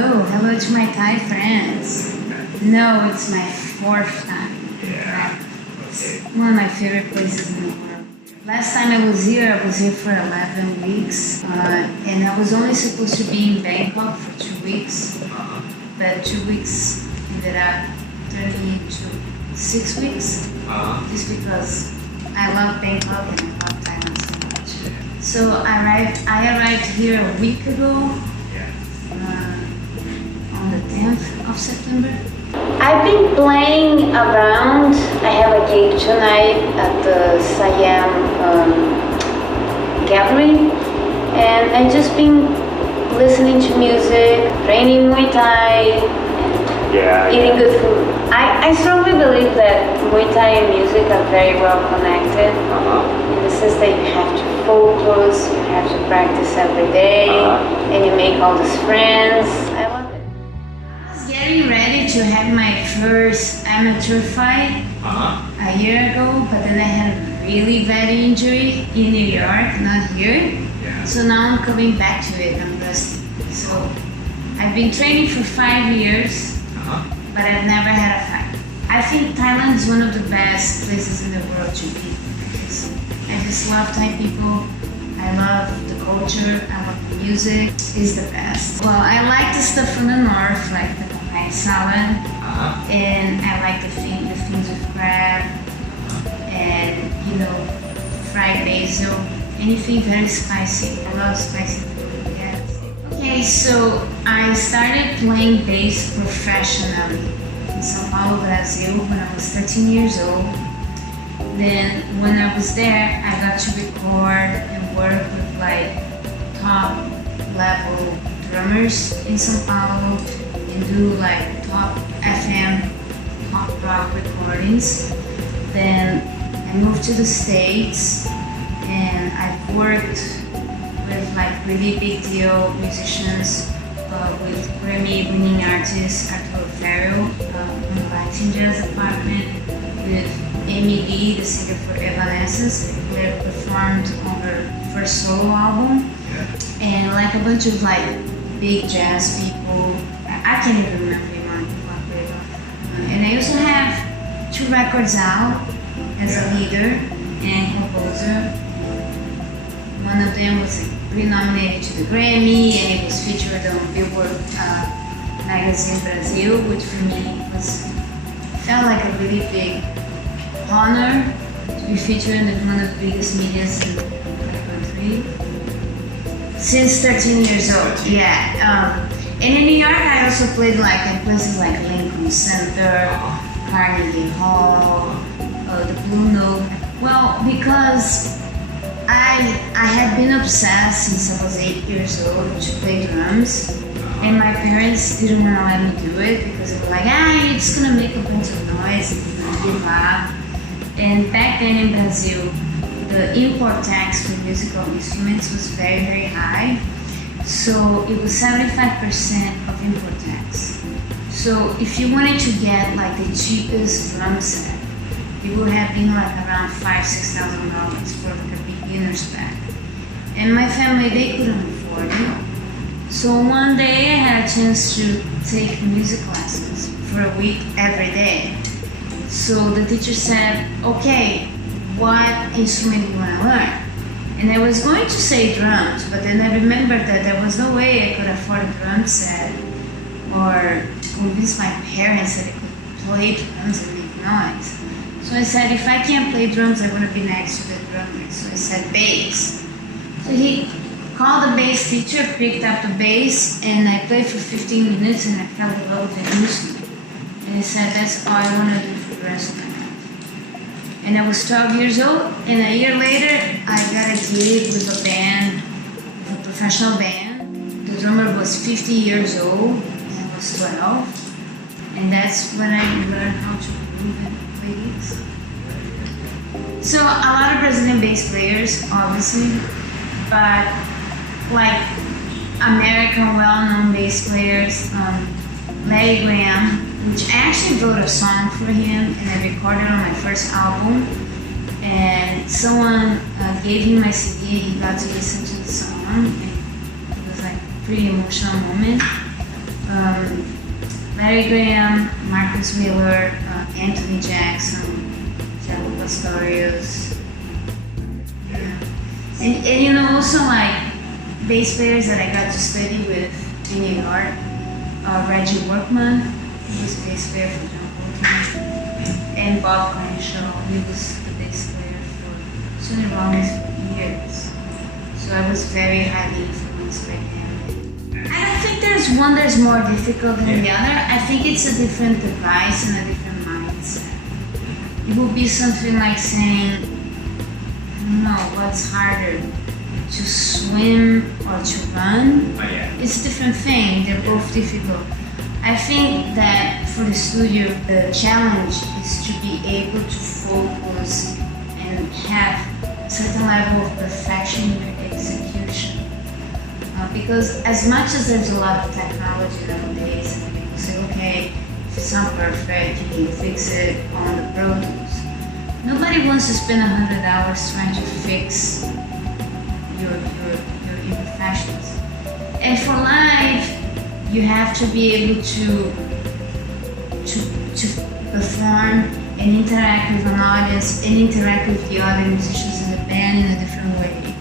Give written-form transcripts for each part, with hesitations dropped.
Hello to my Thai friends. No, it's my fourth time. Yeah. It's one of my favorite places in the world. Last time I was here for 11 weeks. And I was only supposed to be in Bangkok for 2 weeks. But 2 weeks ended up turning into 6 weeks. Just because I love Bangkok and I love Thailand so much. So I arrived here a week ago. On the 10th of September. I've been playing around. I have a gig tonight at the Siam Gallery, and I've just been listening to music, training Muay Thai, and eating good food. I strongly believe that Muay Thai and music are very well connected in the sense that you have to focus, you have to practice every day, and you make all these friends. I love it. I was getting ready to have my first amateur fight a year ago, but then I had a really bad injury in New York, not here. So now I'm coming back to it. I'm rusty. So I've been training for 5 years, but I've never had a fight. I think Thailand is one of the best places in the world to be because I just love Thai people. I love the culture. I love the music. It's the best. Well, I like the stuff from the north, like the papaya salad, and I like the things with crab, and fried basil. Anything very spicy. I love spicy food. Yes. Okay, so I started playing bass professionally in São Paulo, Brazil, when I was 13 years old. Then when I was there, I got to record and work with like top level drummers in São Paulo and do like top FM, top rock recordings. Then I moved to the States and I've worked with like really big deal musicians, with Grammy-winning artist Arturo Farrell from Latin Jazz Department, with Amy Lee, the singer for Evanescence, who performed on her first solo album, and like a bunch of like big jazz people. I can't even remember anyone. And I also have 2 records out as a leader and composer. One of them was re-nominated to the Grammy and it was featured on Billboard magazine Brazil, which for me felt like a really big honor to be featured in one of the biggest medias in the country. Since 13 years old, and in New York I also played like at places like Lincoln Center, Carnegie Hall, the Blue Note. Well, because I had been obsessed since I was 8 years old to play drums, and my parents didn't want to let me do it because they were like, you're just gonna make a bunch of noise and you're gonna give up. And back then in Brazil, the import tax for musical instruments was very, very high. So it was 75% of import tax. So if you wanted to get like the cheapest drum set, it would have been like around $5,000-$6,000 for like a beginner's pack. And my family, they couldn't afford it. So one day I had a chance to take music lessons for a week every day. So the teacher said, okay, what instrument do you want to learn? And I was going to say drums, but then I remembered that there was no way I could afford a drum set or convince my parents that I could play drums and make noise. So I said, if I can't play drums, I want to be next to the drummer. So I said bass. So he called the bass teacher, picked up the bass, and I played for 15 minutes and I fell in love with the instrument. And I said, that's all I want to do for the rest of my life. And I was 12 years old, and a year later, I got a gig with a band, a professional band. The drummer was 50 years old, and I was 12. And that's when I learned how to groove and play gigs. So a lot of Brazilian bass players, obviously, but like American well-known bass players, Larry Graham, which I actually wrote a song for him and I recorded on my first album. And someone gave him my CD and he got to listen to the song. And it was like a pretty emotional moment. Larry Graham, Marcus Miller, Anthony Jackson, Jello Pastorius. Yeah. And you know, also like bass players that I got to study with in New York, Reggie Workman, he was a bass player for John Coltrane, and Bob Crenshaw, he was the bass player for Sonny Rollins for years. So I was very highly influenced by him. I don't think there's one that's more difficult than the other. I think it's a different device and a different mindset. It would be something like saying, I don't know, what's harder, to swim or to run? Oh, yeah. It's a different thing. They're both difficult. I think that for the studio, the challenge is to be able to focus and have a certain level of perfection in your execution. Because as much as there's a lot of technology nowadays, and people say, okay, if it's not perfect, you can fix it on the Pro Tools. Nobody wants to spend 100 hours trying to fix your imperfections. And for live, you have to be able to perform and interact with an audience and interact with the other musicians in the band in a different way.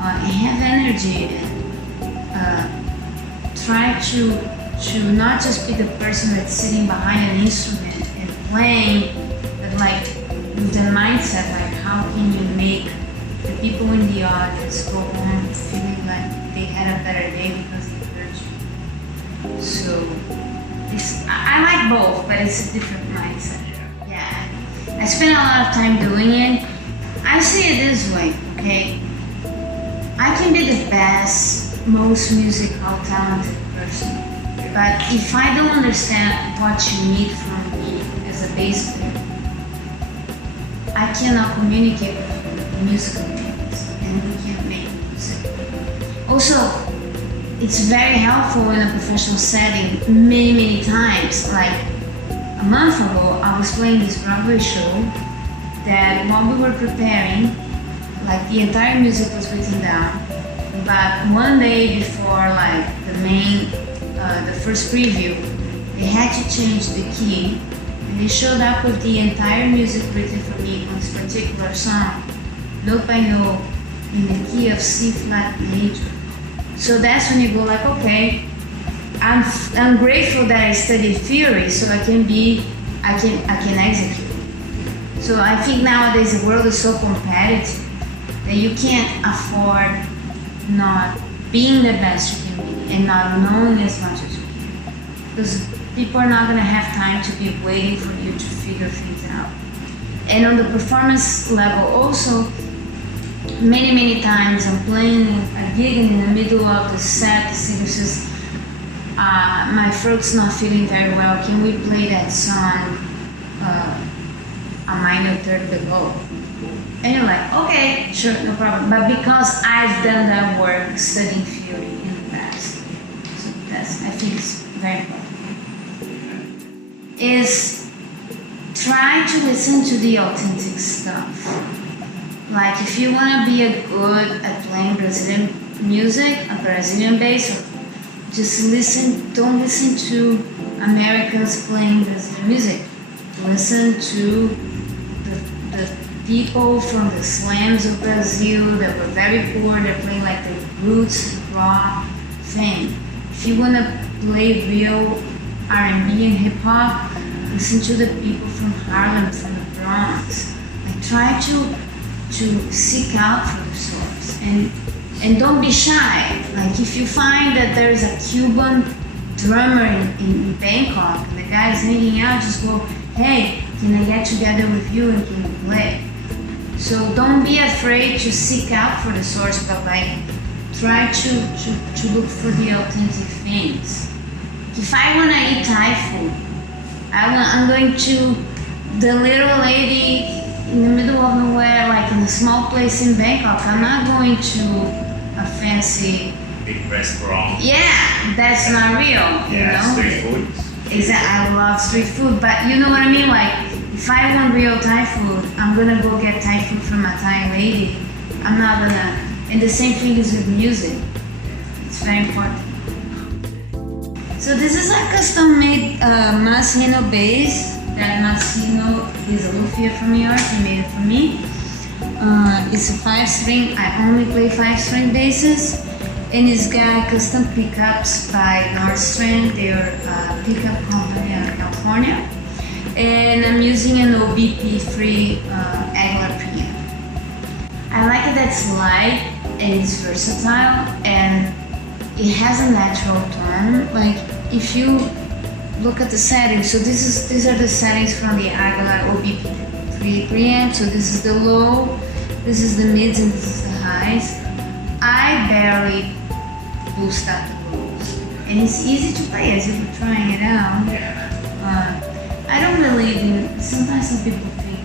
And have energy and try to not just be the person that's sitting behind an instrument and playing, but like with the mindset, like how can you make the people in the audience go home feeling like they had a better day because they heard you. So I like both, but it's a different mindset. Yeah. I spend a lot of time doing it. I see it this way, okay? I can be the best, most musical talented person, but if I don't understand what you need from me as a bass player, I cannot communicate with you musical things, and we can't make music. Also, it's very helpful in a professional setting many times. Like a month ago, I was playing this Broadway show that while we were preparing, like the entire music was written down, but one day before like the first preview, they had to change the key, and they showed up with the entire music written for me on this particular song, note by note, in the key of C flat major. So that's when you go like, okay, I'm grateful that I studied theory so I can execute. So I think nowadays the world is so competitive that you can't afford not being the best you can be and not knowing as much as you can. Because people are not going to have time to be waiting for you to figure things out. And on the performance level also, many times I'm playing a gig and in the middle of the set, the singer says, my throat's not feeling very well, can we play that song, a minor third below? And you're like, okay, sure, no problem. But because I've done that work studying theory in the past, so that's, I think it's very important. Is try to listen to the authentic stuff. Like if you want to be good at playing Brazilian music, a Brazilian bass, just listen, don't listen to Americans playing Brazilian music. Listen to the people from the slams of Brazil that were very poor, they're playing like the roots, raw thing. If you want to play real R&B and hip hop, listen to the people from Harlem, from the Bronx. Like try to seek out for the source and don't be shy. Like if you find that there's a Cuban drummer in Bangkok and the guy's hanging out, just go, hey, can I get together with you and can we play? So don't be afraid to seek out for the source, but like try to look for the authentic things. If I want to eat Thai food, I'm going to the little lady in the middle of nowhere, like in a small place in Bangkok. I'm not going to a fancy big restaurant. Yeah, that's not real. Yeah, you know? Street food. Exactly, I love street food, but you know what I mean? Like, if I want real Thai food, I'm gonna go get Thai food from a Thai lady. I'm not gonna, and the same thing is with music. It's very important. So this is a custom-made Masino bass. That Masino is a luthier from New York. He made it for me. It's a 5-string. I only play 5-string basses. And it's got custom pickups by Nordstrom. They're a pickup company out of California. And I'm using an OBP-free Aguilar preamp. I like it that it's light and it's versatile and it has a natural tone. Like if you look at the settings, so these are the settings from the Aguilar OBP-free preamp. So this is the low, this is the mids, and this is the highs. I barely boost up the lows, and it's easy to play as if you're trying it out. I don't believe in. Sometimes some people think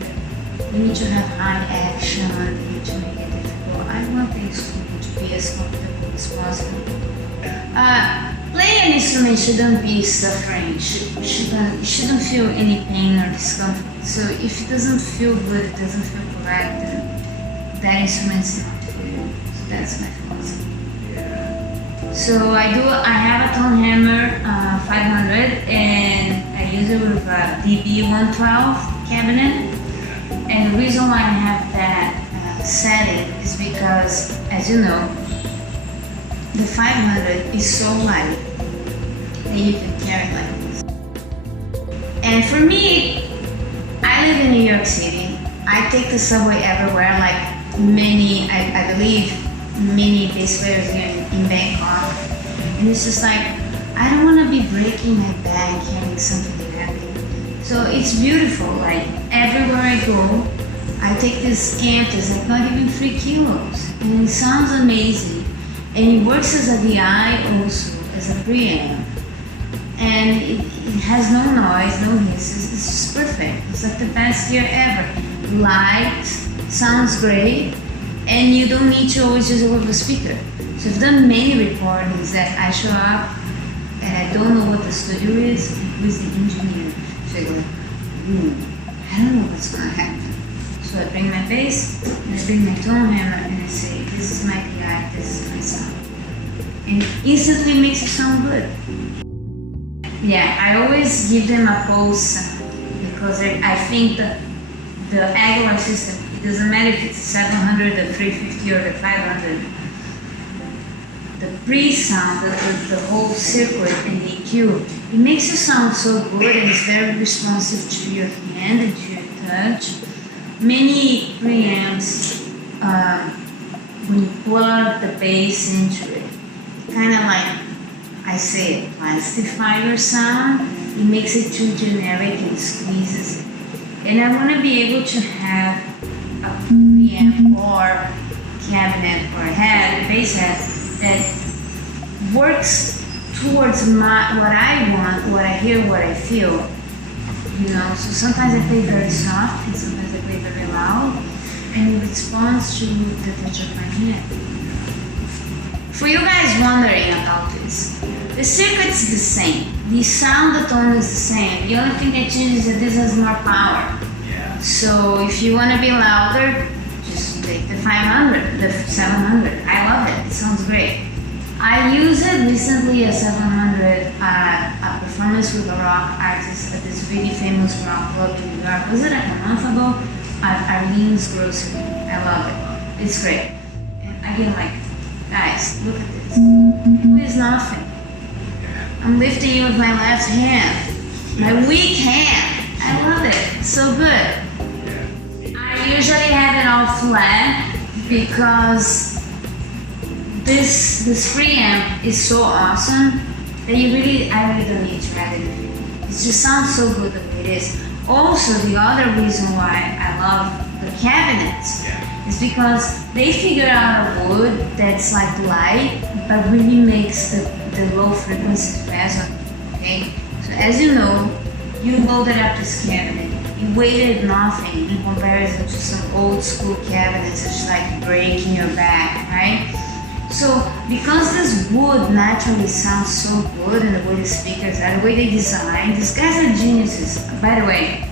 that you need to have high action, you need to make it difficult. I want the instrument to be as comfortable as possible. Playing an instrument shouldn't be suffering. You shouldn't feel any pain or discomfort. So if it doesn't feel good, it doesn't feel correct, then that instrument's not for you. So that's my philosophy. So I have a Tone Hammer 500 and I use it with a DB112 cabinet. And the reason why I have that setting is because, as you know, the 500 is so light that you can carry like this. And for me, I live in New York City. I take the subway everywhere, like many, I believe, many bass players here in Bangkok. And it's just like, I don't want to be breaking my back carrying something heavy. So it's beautiful, like everywhere I go, I take this amp that's like not even 3 kilos. And it sounds amazing. And it works as a DI also, as a preamp. And it has no noise, no hisses, it's just perfect. It's like the best gear ever. Light, sounds great, and you don't need to always use it with a speaker. So I've done many recordings that I show up and I don't know what the studio is with the engineer. So I go like, I don't know what's gonna happen. So I bring my bass and I bring my tone hammer and I say, this is my PI, this is my sound. And it instantly makes it sound good. Yeah, I always give them a pulse because I think that the Aguilar system, it doesn't matter if it's 700, the 350 or the 500. The pre-sound, the whole circuit and the EQ, it makes you sound so good and it's very responsive to your hand and to your touch. Many preamps, when you plug the bass into it, kind of like, I say, plastify your sound. It makes it too generic and squeezes it. And I want to be able to have a preamp or cabinet or a bass head that works towards what I want, what I hear, what I feel. You know, so sometimes I play very soft and sometimes I play very loud, and it responds to the touch of my hand. For you guys wondering about this, the circuit's the same. The sound, the tone is the same. The only thing that changes is that this has more power. Yeah. So if you want to be louder, just take the 500, the 700. I love it. It sounds great. I used it recently a 700 a performance with a rock artist at this really famous rock club in New York. Was it like a month ago? At Arlene's Grocery. I love it. It's great. And again, like, guys, look at this. It is nothing. I'm lifting it with my left hand. My weak hand. I love it. It's so good. I usually have it all flat because this preamp is so awesome that I really don't need to add anything. It just sounds so good the way it is. Also, the other reason why I love the cabinets is because they figured out a wood that's like light but really makes the low frequencies resonate. Okay? So as you know, you loaded up this cabinet. It weighted nothing in comparison to some old school cabinets that's just like breaking your back, right? So because this wood naturally sounds so good and the way the speakers are, the way they design, these guys are geniuses. By the way,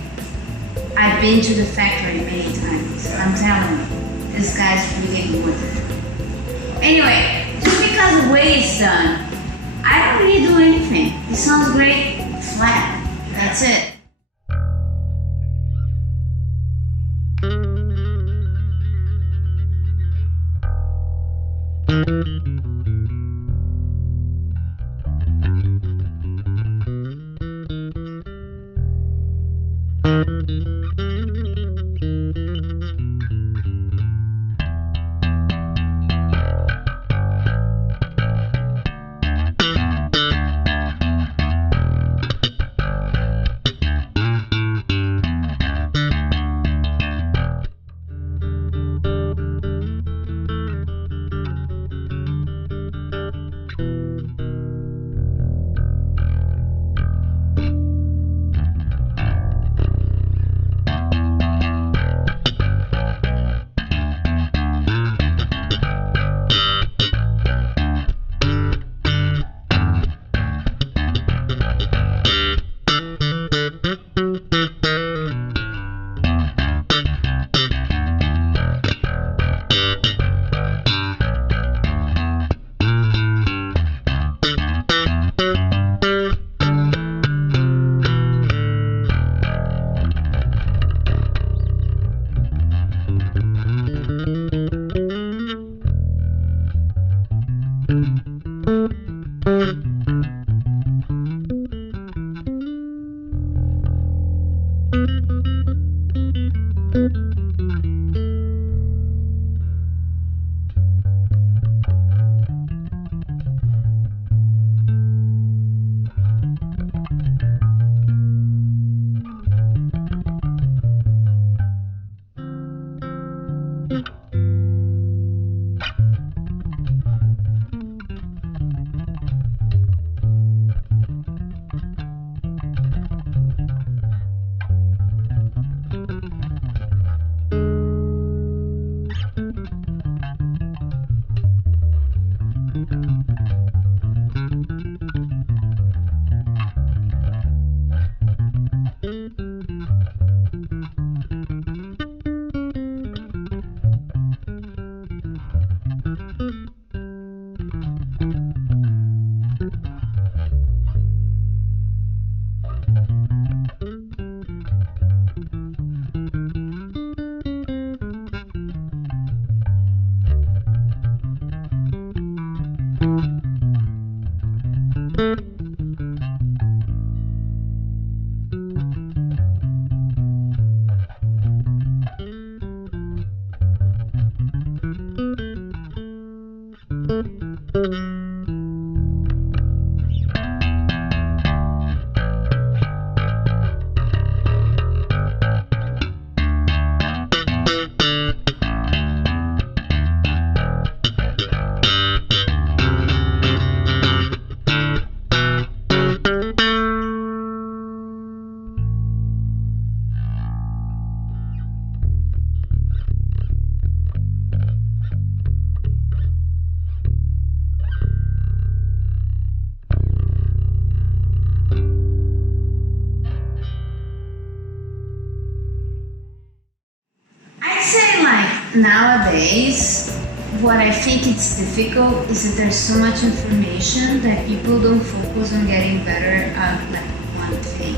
I've been to the factory many times. I'm telling you, this guy's really good. Anyway, just because the way it's done, I don't really do anything. It sounds great, flat. That's it. Nowadays, what I think it's difficult is that there's so much information that people don't focus on getting better at like one thing.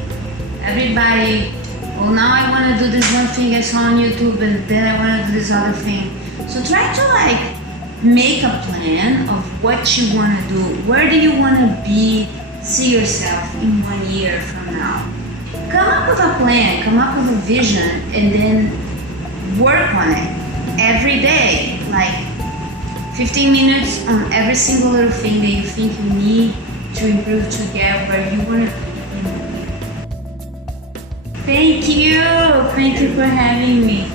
Everybody, oh now I want to do this one thing I saw on YouTube and then I want to do this other thing. So try to like make a plan of what you want to do. Where do you want to be, see yourself in 1 year from now? Come up with a plan, come up with a vision and then work on it. Every day, like 15 minutes on every single little thing that you think you need to improve to get where you want to be. Thank you for having me.